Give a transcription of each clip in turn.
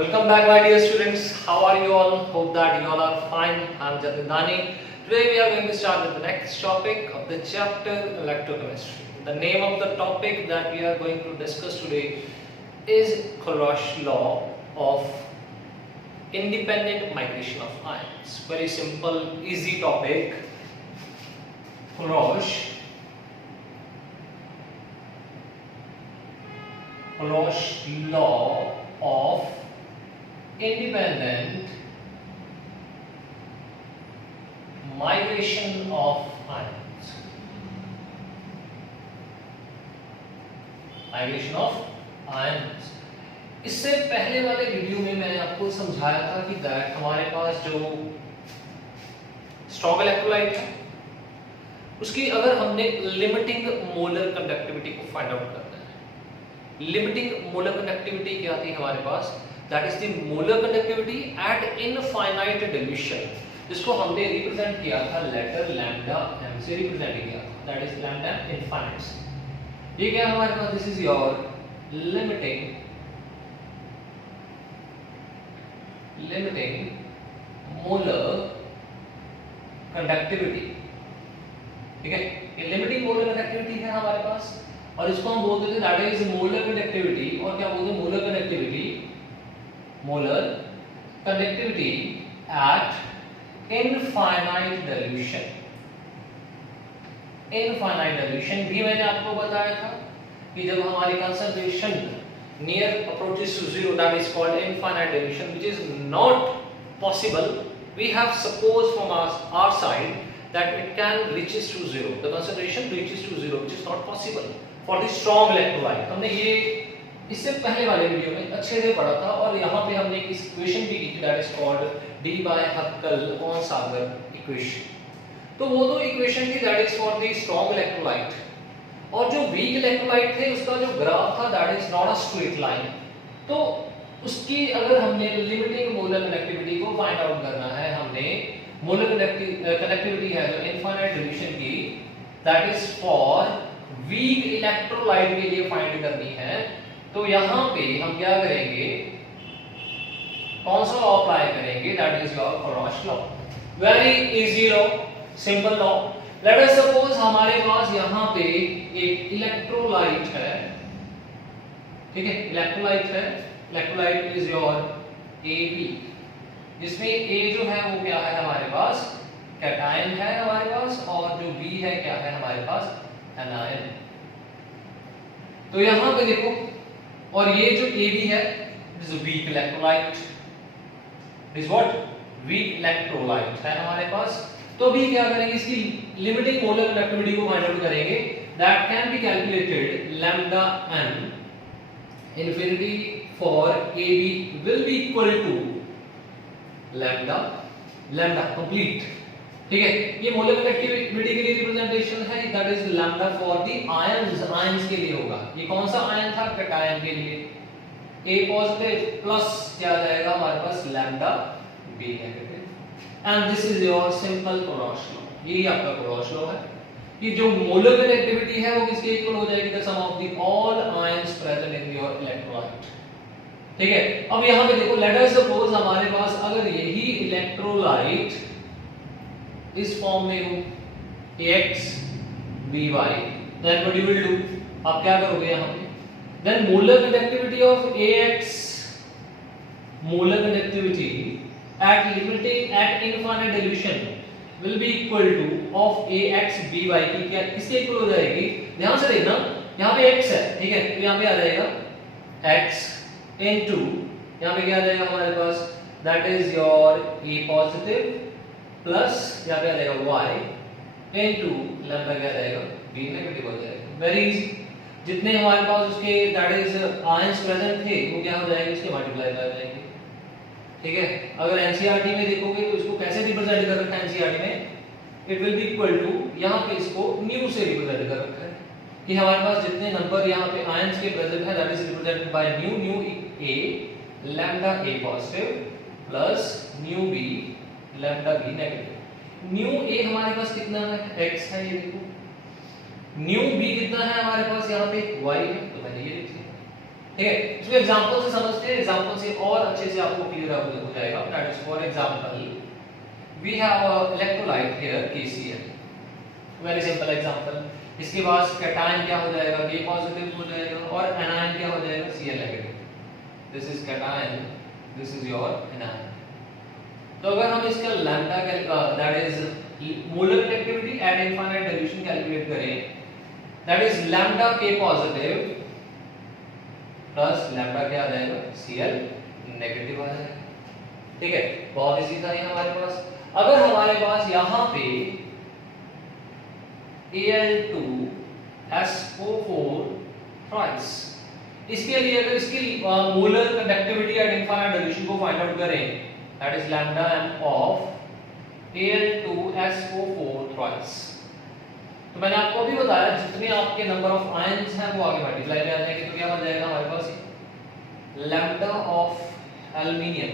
Welcome back, my dear students. How are you all? Hope that you all are fine. I'm Jatin Dani. Today we are going to start with the next topic of the chapter electrochemistry. The name of the topic that we are going to discuss today is Coulomb law of independent migration of ions. Very simple, easy topic. Coulomb law of independent migration of ions. Migration of ions. इससे पहले वाले video में मैंने आपको समझाया था कि that हमारे पास जो स्ट्रॉन्ग इलेक्ट्रोलाइट है उसकी अगर हमने लिमिटिंग मोलर कंडक्टिविटी को फाइंड आउट करना है। लिमिटिंग मोलर कंडक्टिविटी क्या थी हमारे पास? That is the molar conductivity at infinite dilution, जिसको हमने रिप्रेजेंट किया था लेटर लैम्डा एम से रिप्रेजेंट किया था। That is lambda infinite. ये क्या है हमारे पास? This is your limiting molar conductivity. ठीक है, ये लिमिटिंग मोलर कंडक्टिविटी है हमारे पास और इसको हम बोलते थे दैट इज मोलर कंडक्टिविटी। और क्या बोलते हैं? Molar conductivity at infinite dilution. Infinite dilution भी मैंने आपको बताया था कि जब हमारी concentration near approaches to zero, that is called infinite dilution, which is not possible. We have suppose from our side that it can reaches to zero, the concentration reaches to zero, which is not possible for the strong electrolyte. हमने ये इससे पहले वाले video में अच्छे से पढ़ा था और यहाँ पे हमने एक इक्वेशन भी की थी that is called Debye Huckel Onsager equation. तो वो तो इक्वेशन थी that is for the strong electrolyte और जो वीक इलेक्ट्रोलाइट थे उसका जो ग्राफ था that is not a straight line. तो उसकी अगर हमने लिमिटिंग मोलर कंडक्टिविटी को फाइंड आउट करना है, हमने मोलर कंडक्टिविटी है जो इनफाइनाइट डिल्यूशन की, that is for weak electrolyte के लिए फाइंड करनी है। तो यहां पे हम क्या करेंगे? कौन सा लॉ अप्लाई करेंगे? That is your Kohlrausch law. Very easy law, simple law. Let us suppose हमारे पास यहां पे एक इलेक्ट्रोलाइट है। ठीक है, इलेक्ट्रोलाइट है। इलेक्ट्रोलाइट इज योर AB, जिसमें A जो है वो क्या है हमारे पास? कैटायन है हमारे पास, और जो B है क्या है हमारे पास? एनायन। तो यहां पे देखो, और ये जो AB है this is weak electrolyte. This what? Weak electrolyte है हमारे पास। तो भी क्या करेंगे? इसकी लिमिटिंग मोलर कंडक्टिविटी को फाइंड आउट करेंगे। That can be calculated lambda n infinity for AB will be equal to lambda complete. ठीक है, ये मोलर कंडक्टिविटी के लिए रिप्रेजेंटेशन है। That is lambda for the ions. Ions के लिए होगा। ये कौन सा आयन था? कैटायन के लिए। A पॉजिटिव प्लस क्या आ जाएगा हमारे पास? Lambda B negative. And this is your simple Kohlrausch law. यही आपका कोलॉश लॉ है कि जो मोलर कंडक्टिविटी है वो किसके इक्वल हो जाएगी? The sum of the all ions present in your electrolyte. ठीक है, अब यहां पे देखो, लेट अस सपोज हमारे पास अगर यही इलेक्ट्रोलाइट इस फॉर्म में हो AXBY, then what you will do? आप क्या करोगे यहां पे? Then molar conductivity of AX, molar conductivity at limiting at infinite dilution will be equal to of AXBY की क्या किसके इक्वल हो जाएगी? ध्यान से देखना, यहां पे X है। ठीक है, तो यहां पे आ जाएगा X into, यहाँ पे क्या आ जाएगा हमारे पास? That is your A positive plus यहाँ पे आ जाएगा Y into लैम्डा क्या आ जाएगा? B नेगेटिव हो जाएगा। Very easy. जितने हमारे पास उसके दैट इज आयंस प्रेजेंट थे वो क्या हो जाएंगे? इसके मल्टीप्लाई कर जाएंगे। ठीक है, अगर एनसीईआरटी में देखोगे तो इसको कैसे रिप्रेजेंट कर रखा है एनसीईआरटी में? It will be equal to, यहाँ पे इसको न्यू से रिप्रेजेंट कर रखा है कि हमारे पास जितने नंबर यहाँ पे आयंस के प्रेजेंट है that is represented by new A lambda A positive plus new B lambda B negative. New A हमारे पास कितना है? X है, ये देखो। न्यू B कितना है हमारे पास? यहाँ पे Y है, तो मैंने ये लिख दिया। ठीक है, इसको एग्जांपल से समझते हैं, एग्जांपल से और अच्छे से आपको क्लियर हो जाएगा। That is for example we have a electrolyte here KCl, very simple example. इसके बाद कैटायन क्या हो जाएगा, K पॉजिटिव हो जाएगा, और एनायन क्या हो जाएगा, Cl negative. This is cation, this is your anion. तो अगर हम इसका lambda that is molar conductivity at infinite dilution calculate करें, that is lambda K positive plus lambda क्या आ जाएगा, Cl नेगेटिव आ जाएगा। ठीक है, बहुत इजी था ये हमारे पास। अगर हमारे पास यहां पे Al2SO4 थ्राइस, इसके लिए अगर इसकी molar conductivity at infinite dilution को फाइंड आउट करें, that is lambda m of Al2SO4 thrice. तो मैंने आपको अभी बताया जितने आपके नंबर ऑफ आयंस हैं वो आगे मल्टीप्लाई में आ जाएंगे, तो क्या बन जाएगा हमारे पास लैम्डा ऑफ एल्युमिनियम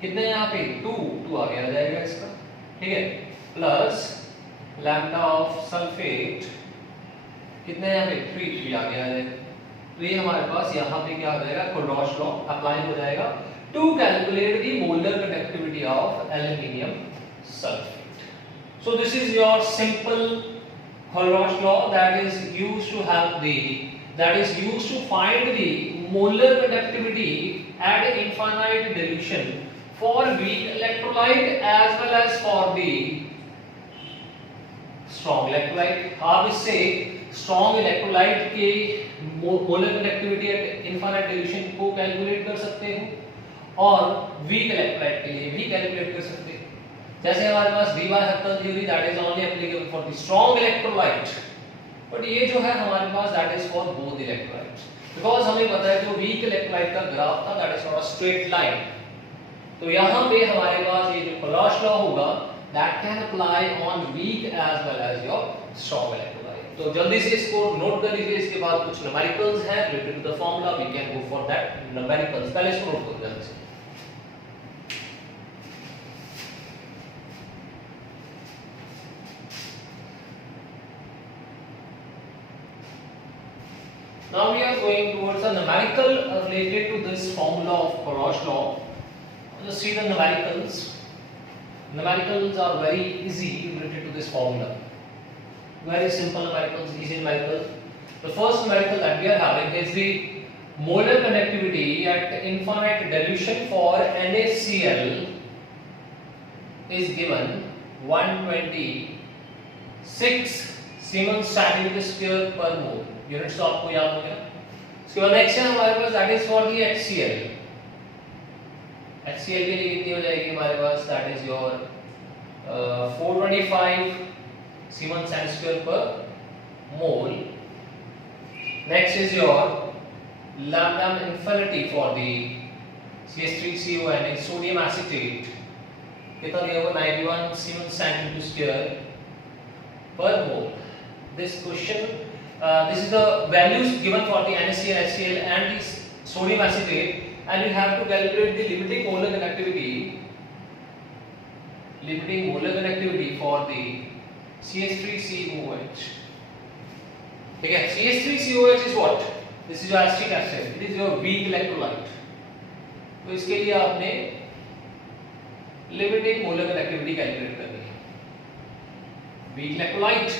कितने यहाँ पे 2 आगे आ जाएगा इसका, ठीक है, प्लस लैम्डा ऑफ सल्फेट कितने यहाँ पे 3 आगे आ जाएगा। तो ये हमारे पास यहाँ पे क्या आ जाएगा, कोल्डरॉच लॉ अप्लाई हो जाएगा to calculate the molar conductivity of aluminium sulphate. So this is your simple Kohlrausch law that is used to find the molar conductivity at infinite dilution for weak electrolyte as well as for the strong electrolyte। आप इससे strong electrolyte के molar conductivity at infinite dilution को calculate कर सकते हो और weak electrolyte के लिए भी कैलकुलेट कर सकते हो। जैसे हमारे पास डी बाय हर्टल theory that is only applicable for the strong electrolyte, but ये जो है हमारे पास that is for both electrolytes, because हमें पता है जो वीक इलेक्ट्रोलाइट का ग्राफ था that is not a straight line. तो यहां पे हमारे पास ये जो कोल्डरॉच लॉ होगा that can apply on weak as well as your strong electrolyte. तो जल्दी से इसको नोट कर लीजिए, इसके बाद कुछ न्यूमेरिकल्स हैं related to the formula, we can go for that numericals. पहले इसको नोट कर लीजिए। Now we are going towards a numerical related to this formula of Kohlrausch law. Just see the numericals. Numericals are very easy related to this formula. Very simple numericals, easy numericals. The first numerical that we are having is the molar conductivity at infinite dilution for NaCl is given 126 Siemens centimeter square per mole। Units तो आपको याद हो गया। इसके बाद next है हमारे पास that is for the HCl। HCl के लिए कितनी हो जाएगी हमारे पास, that is your 425 siemens centimetre square पर mole. Next is your lambda infinity for the CH3CONA sodium acetate, कितना दिया हुआ 91 सीमेंस सेंटीमीटर स्क्वायर पर मोल। This question this is the values given for the NaCl, HCl and the sodium acetate, and you have to calculate the limiting molar conductivity for the CH3COH। ठीक है, CH3COH is what? This is your acetic acid, it is your weak electrolyte। तो इसके लिए आपने limiting molar conductivity calculate करनी है। weak electrolyte,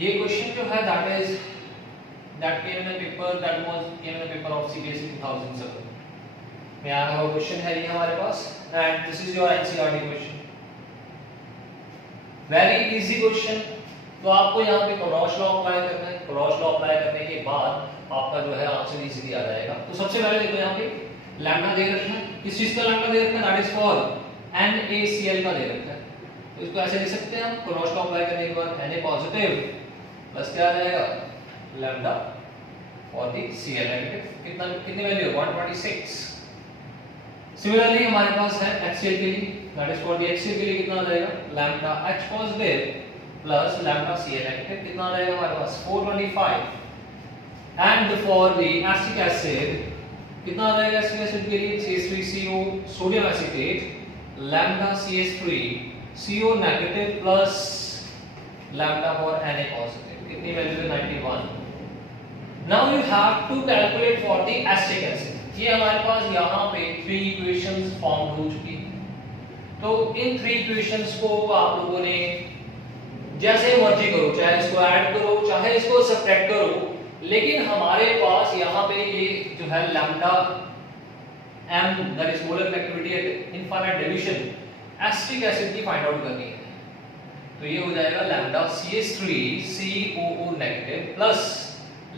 ये question जो है that came in a paper of CBSE 2007 में आया हुआ क्वेश्चन है ये हमारे पास, and this is your NCERT question, very easy question. तो आपको यहाँ पे कोल्डरॉच लॉ अप्लाई करना है। कोल्डरॉच लॉ अप्लाई करने के बाद आपका जो है आंसर इजीली आ जाएगा। तो सबसे पहले देखो यहाँ पे लैम्डा दे रखा है, किस चीज का लैम्डा दे रखा है, दैट इज फॉर NaCl का दे रखा है। तो इसको ऐसे लिख सकते हैं हम, कोल्डरॉच लॉ अप्लाई करने के बाद Na पॉजिटिव बस क्या आ जाएगा लैम्डा और दी Cl नेगेटिव, कितनी वैल्यू 126। सिमिलरली हमारे पास है HCl के लिए, that is for the HCl के लिए कितना आ जाएगा lambda H positive plus lambda Cl negative, कितना आ जाएगा हमारे पास 425। And for the acetic acid कितना आ जाएगा एसिटिक एसिड के लिए CH3CO sodium acetate lambda CH3CO negative plus lambda for Na positive, कितनी वैल्यू है 91। Now you have to calculate for the acetic acid. ये हमारे पास यहाँ पे 3 इक्वेशंस फॉर्म हो चुकी है। तो इन 3 इक्वेशंस को आप लोगों ने जैसे मर्जी करो, चाहे इसको ऐड करो चाहे इसको सब्ट्रैक्ट करो, लेकिन हमारे पास यहाँ पे ये जो है lambda m that is molar connectivity at infinite dilution acetic acid की फाइंड आउट करनी है। तो ये हो जाएगा lambda CH3COO negative plus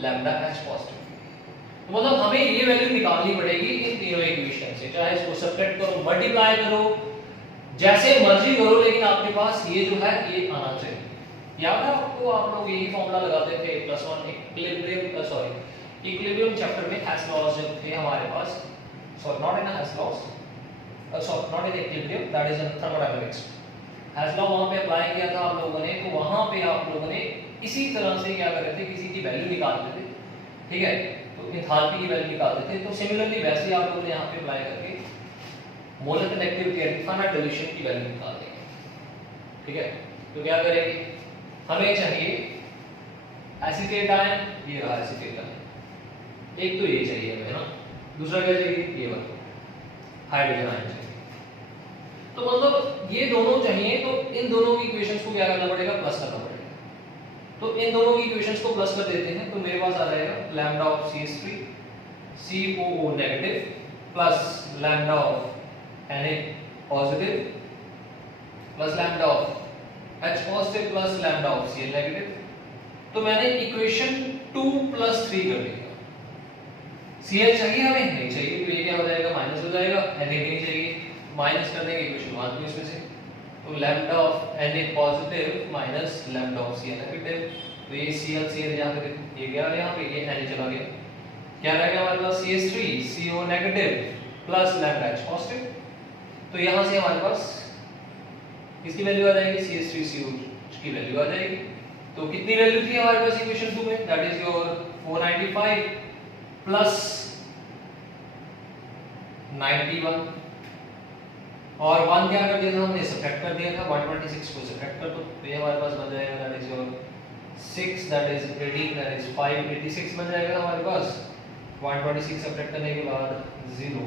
lambda H positive. तो मतलब हमें ये वैल्यू निकालनी पड़ेगी इन तीनों इक्वेशन से, चाहे इसको सब्ट्रैक्ट करो, मल्टीप्लाई करो, जैसे मर्जी करो, लेकिन आपके पास ये जो है ये आना चाहिए। याद है आपको, आप लोग यही फॉर्मूला लगाते थे +1 इक्विलिब्रियम चैप्टर में हैस लॉज जब थे हमारे पास, sorry not in Hess laws, sorry not in equilibrium, that is in thermodynamics. Hess law वहां पे अप्लाई किया था आप लोगों ने, तो वहां पे आप लोगों ने इसी तरह से क्या कर रहे थे, किसी की वैल्यू निकालते थे, ठीक है, तो एंथैल्पी की वैल्यू निकालते थे। तो सिमिलरली वैसे ही आप लोगों ने यहाँ पे अप्लाई करके molar connectivity at infinite dilution की वैल्यू निकाल देंगे, ठीक है। तो क्या करेंगे, हमें चाहिए एसीटेट आयन, ये रहा एसीटेट आयन, एक तो ये चाहिए हमें ना, दूसरा क्या चाहिए, ये वाला हाइड्रोजन आयन चाहिए। तो मतलब ये दोनों चाहिए, तो इन दोनों की इक्वेशंस को क्या करना पड़ेगा, प्लस करना पड़ेगा। तो इन दोनों की इक्वेशंस को प्लस कर देते हैं, तो मेरे पास आ जाएगा lambda of CH3COO negative plus lambda of Na positive plus lambda of H positive plus lambda of Cl negative. तो मैंने इक्वेशन 2 + 3 कर दिया। Cl चाहिए हमें, नहीं चाहिए, तो ये क्या हो जाएगा, माइनस हो जाएगा, Na नहीं चाहिए, माइनस कर देंगे इक्वेशन 1 को इसमें से, तो lambda of Na positive minus lambda of Cl negative. तो ये Cl यहाँ पे ये गया, यहाँ पे ये Na चला गया, क्या रह गया हमारे पास CH3CO negative plus lambda H positive. तो यहाँ से हमारे पास किसकी वैल्यू आ जाएगी, CH3CO की वैल्यू आ जाएगी। तो कितनी वैल्यू थी हमारे पास इक्वेशन 2 में, दैट इज योर 495 प्लस 91, और 1 क्या कर दिया था हमने, सब्ट्रैक्ट कर दिया था, 126 को सब्ट्रैक्ट कर दो, तो ये हमारे पास बन जाएगा that is your 6 that is 18 that is 586 बन जाएगा हमारे पास। 126 सब्ट्रैक्ट करने के बाद 0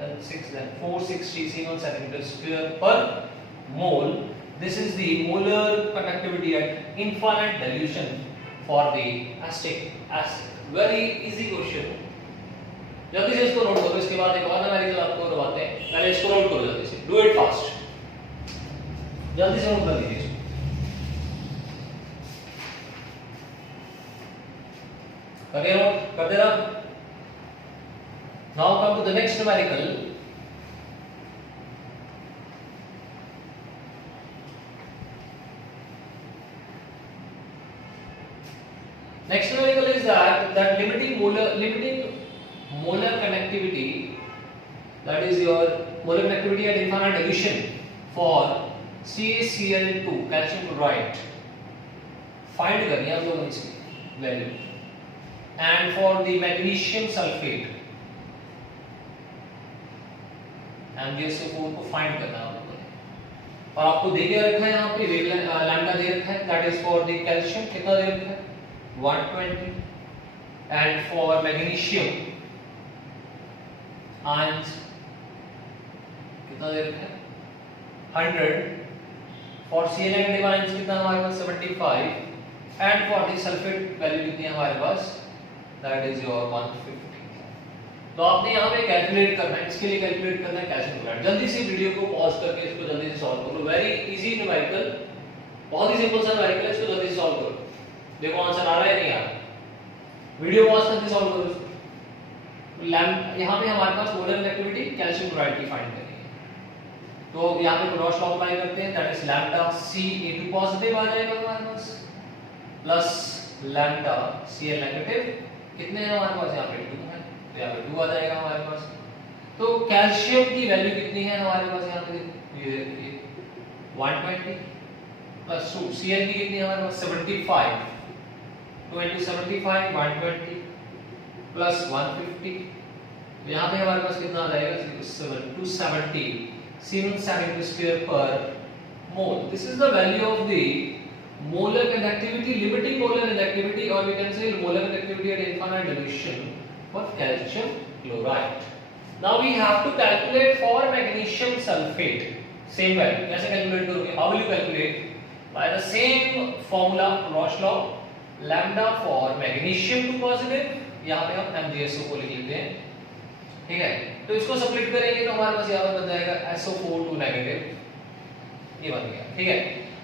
then 6 then 460 centimeter square per mole. This is the molar conductivity at infinite dilution for the acetic acid. Very easy question. जल्दी से इसको नोट करो, इसके बाद एक और न्यूमेरिकल आपको करवाते हैं, पहले इसको नोट करो जल्दी से, डू इट फास्ट, जल्दी से नोट कर लीजिए इसको। करिए नोट, कर देना। Now come to the next numerical. Next numerical is that limiting molar connectivity, that is your molar connectivity at infinite dilution for CaCl2 calcium chloride find करनी है आप लोगों ने इसकी value, and for the magnesium sulfate MgSO4 को find करना है आप लोगों ने। और आपको दे दिया रखा है यहाँ पे लैम्डा दे रखा है, that is for the calcium कितना दे रखा है 120, एंड फॉर मैग्नीशियम आयंस कितना दे रखा है 100, फॉर Cl नेगेटिव आयंस कितना हमारे पास 75, and for the sulphate value कितनी है हमारे पास, दैट इज योर 150। तो आपने यहाँ पे कैलकुलेट करना है, इसके लिए कैलकुलेट करना है कैल्शियम क्लोराइड। जल्दी से वीडियो को पॉज करके इसको जल्दी से सॉल्व करो, वेरी इजी न्यूमेरिकल, बहुत ही सिंपल सा न्यूमेरिकल है, इसको जल्दी से सॉल्व करो, देखो आंसर आ रहा है नहीं आ रहा, वीडियो पॉज करके सॉल्व करो इसको। यहाँ पे हमारे पास मोलर कनेक्टिविटी कैल्शियम क्लोराइड की फाइंड करनी है, तो यहाँ पे क्रॉस लॉ अप्लाई करते हैं, that is lambda Ca2 positive आ जाएगा हमारे पास प्लस लैम्डा Cl नेगेटिव, कितने हैं हमारे पास यहाँ पे 2 है, तो यहाँ पे 2 आ जाएगा हमारे पास। तो कैल्शियम की वैल्यू कितनी है हमारे पास यहाँ पे, ये 120 प्लस Cl की कितनी है हमारे पास 75, 275 120 प्लस 150, तो यहाँ पे हमारे पास कितना आ जाएगा 270 Siemens centimeter square per mole. This is the value of the molar conductivity, limiting molar conductivity, or we can say molar conductivity at infinite dilution for calcium chloride. Now we have to calculate for magnesium sulfate. Same value. कैसे calculate करोगे? How will you calculate? By the same formula, Roche law, lambda for magnesium 2 positive. यहाँ पे हम MgSO को लिख लेते हैं, ठीक है? तो इसको स्प्लिट करेंगे तो हमारे पास यहाँ पे बन जाएगा SO4 2 नेगेटिव, ये बन गया, ठीक है?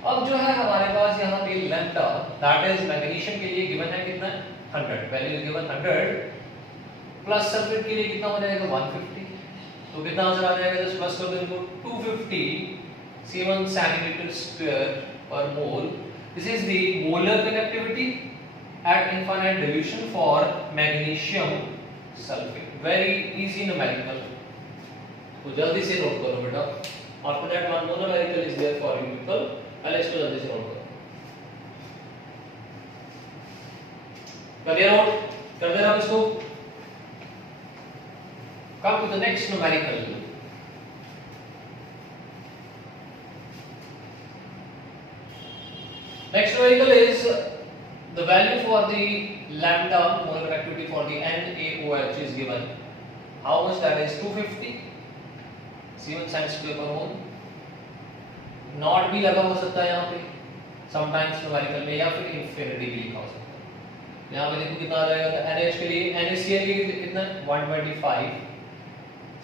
अब जो है हमारे पास यहाँ पे लैम्डा, दैट इज मैग्नीशियम के लिए गिवन है कितना? 100, वैल्यू गिवन 100 प्लस सल्फेट के लिए कितना हो जाएगा? 150, तो कितना आंसर आ जाएगा? जस्ट प्लस कर दो इनको, 250 C1 centimeter square per mole. This is the molar conductivity at infinite dilution for magnesium sulfate. Very easy numerical, तो जल्दी से नोट करो बेटा. After that one more numerical is there for you people. पहले इसको जल्दी से नोट करो. Clear out? कर देना इसको. Come to the next numerical. Next numerical is the value for the lambda molar conductivity for the NaOH is given. How much? That is 250 C1 cent square per mole. Not भी लगा हो सकता है यहाँ पे समटाइम्स न्यूमेरिकल में, या फिर इंफिनिटी भी लिखा हो सकता है. यहाँ पे देखो कितना आ जाएगा NaH के लिए, NaCl के लिए कितना? 125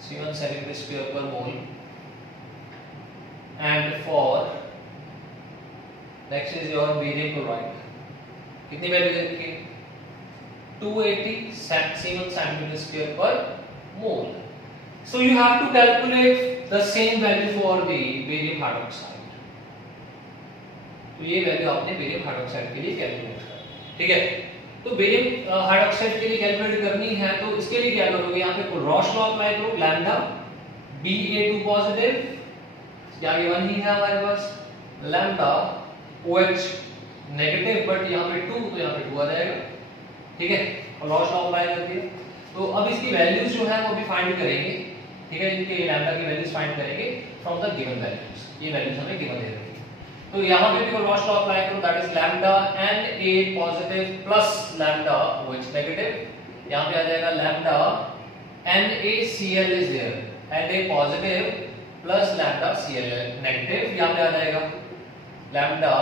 C1 centimeter square per mole. And for next is your barium chloride. कितनी वैल्यू दे रखी है? 280 C1 centimeter square per mole. So you have to calculate the same value for the barium hydroxide. तो ये value आपने barium hydroxide के लिए calculate करनी, ठीक है? तो बेरियम हाइड्रोक्साइड के लिए कैलकुलेट करनी है तो इसके लिए क्या करोगे? यहाँ पे रॉश लॉ अप्लाई करो, लैम्डा Ba2 पॉजिटिव, क्या गिवन ही है हमारे पास, लैम्डा OH नेगेटिव, बट यहाँ पे 2 तो यहाँ पे 2 आ जाएगा, ठीक है? और रॉश लॉ अप्लाई कर दिया. तो अब इसकी वैल्यूज जो है वो भी फाइंड करेंगे, ठीक है? इनके लैम्डा की वैल्यूज फाइंड करेंगे फ्रॉम द गिवन वैल्यूज. ये वैल्यूज हमें गिवन दे रही है, तो यहाँ पे भी रॉश लॉ अप्लाई करो, that is lambda Na positive plus lambda OH negative. यहाँ पे आ जाएगा lambda NaCl is there, Na positive plus lambda Cl negative. यहाँ पे आ जाएगा lambda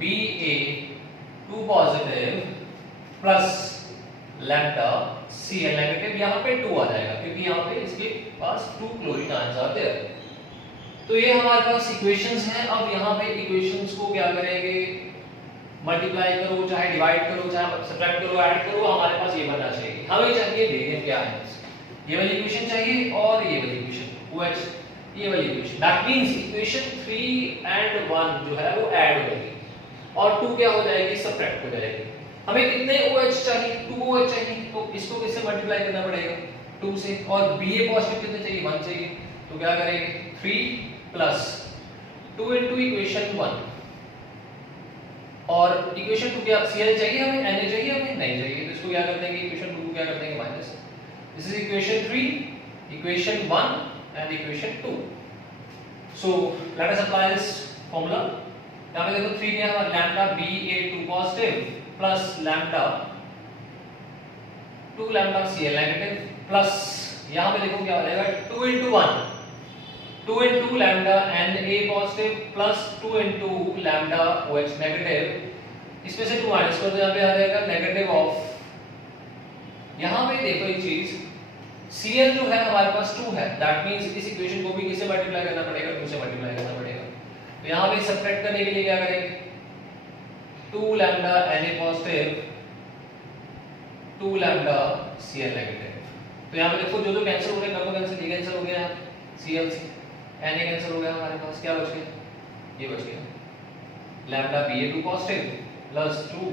Ba2 positive plus lambda Cl negative. यहाँ पे 2 आ जाएगा क्योंकि यहाँ पे इसके पास 2 क्लोरीन आयंस आते हैं. तो ये हमारे पास इक्वेशंस हैं. अब यहाँ पे इक्वेशंस को क्या करेंगे? मल्टीप्लाई करो, चाहे डिवाइड करो, चाहे सब्ट्रैक्ट करो, ऐड करो, हमारे पास ये बनना चाहिए. हमें चाहिए बेरियम के आयंस, ये वाली इक्वेशन चाहिए और ये वाली इक्वेशन OH, ये वाली equation. That means equation 3 and 1 जो है वो ऐड हो जाएगी और 2 क्या हो जाएगी? सब्ट्रैक्ट हो जाएगी. हमें कितने OH चाहिए? 2 OH चाहिए, तो इसको किससे मल्टीप्लाई करना पड़ेगा? 2 से. और Ba पॉजिटिव कितने चाहिए? 1 चाहिए. तो क्या करेंगे? 3 प्लस 2 into इक्वेशन 1 और इक्वेशन 2 क्या? Cl चाहिए हमें, Na चाहिए हमें, नहीं चाहिए, तो इसको क्या कर देंगे? इक्वेशन 2 को क्या कर देंगे? Minus. This is equation 3, equation 1 and equation 2. So let us apply this formula. यहाँ पे देखो 3 क्या है? Lambda Ba2 positive plus lambda 2 lambda Cl negative plus यहाँ पे देखो क्या हो जाएगा? 2 into 1, 2 into lambda Na positive plus 2 into lambda OH negative. इसमें से 2 माइनस कर दो, यहाँ पे आ जाएगा नेगेटिव ऑफ. यहाँ पे देखो एक चीज, Cl जो है हमारे पास 2 है, दैट मींस इस इक्वेशन को भी किससे मल्टीप्लाई करना पड़ेगा? 2 से मल्टीप्लाई करना पड़ेगा. तो यहाँ पे सब्ट्रैक्ट करने के लिए क्या करेंगे? 2 lambda Na positive 2 lambda Cl negative. तो यहाँ पे देखो जो कैंसिल हो रहे हैं, कर दो कैंसिल, ये कैंसिल हो गया यहाँ Cl से, Na कैंसिल हो गया, हमारे पास क्या बच गया? ये बच गया lambda Ba2 positive plus 2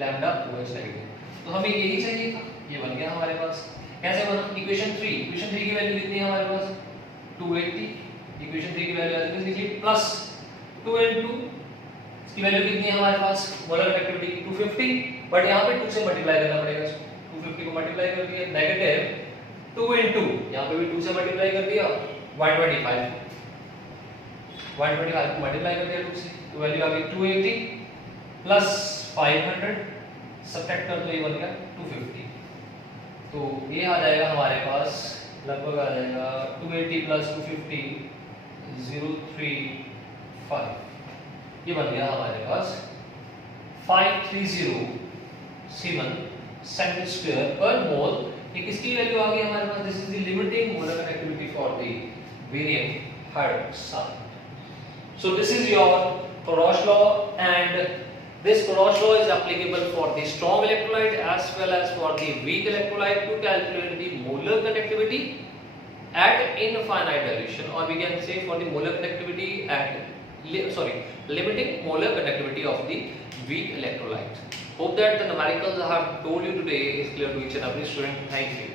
lambda OH negative. तो हमें यही चाहिए था, ये बन गया हमारे पास. कैसे बना? इक्वेशन 3, इक्वेशन 3 की वैल्यू कितनी है हमारे पास? 280. इक्वेशन 3 की वैल्यू आ जाएगी देखिए प्लस 2 into इसकी वैल्यू कितनी है हमारे पास? मोलर कंडक्टिविटी की 250, बट यहाँ पे 2 से मल्टीप्लाई करना पड़ेगा इसको. 250 को मल्टीप्लाई कर दिया, नेगेटिव 2 into यहाँ पे भी 2 से मल्टीप्लाई कर दिया 125 को मल्टीप्लाई कर दिया 2 से, तो वैल्यू आ गई 280 प्लस 500 सब्ट्रैक्ट कर दो, ये बन गया 250। तो ये आ जाएगा हमारे पास लगभग आ जाएगा 280 प्लस 250 035, ये बन गया हमारे पास 530 सीमन सेंटीमीटर स्क्वायर पर मोल। ये किसकी वैल्यू आ गई हमारे पास? This is the limiting molar conductivity for the barium hydroxide. So this is your Paresh law, and this Paresh law is applicable for the strong electrolyte as well as for the weak electrolyte to calculate the molar conductivity at infinite dilution, or we can say for the molar conductivity at limiting molar conductivity of the weak electrolyte. Hope that the numericals I have told you today is clear to each and every student. Thank you.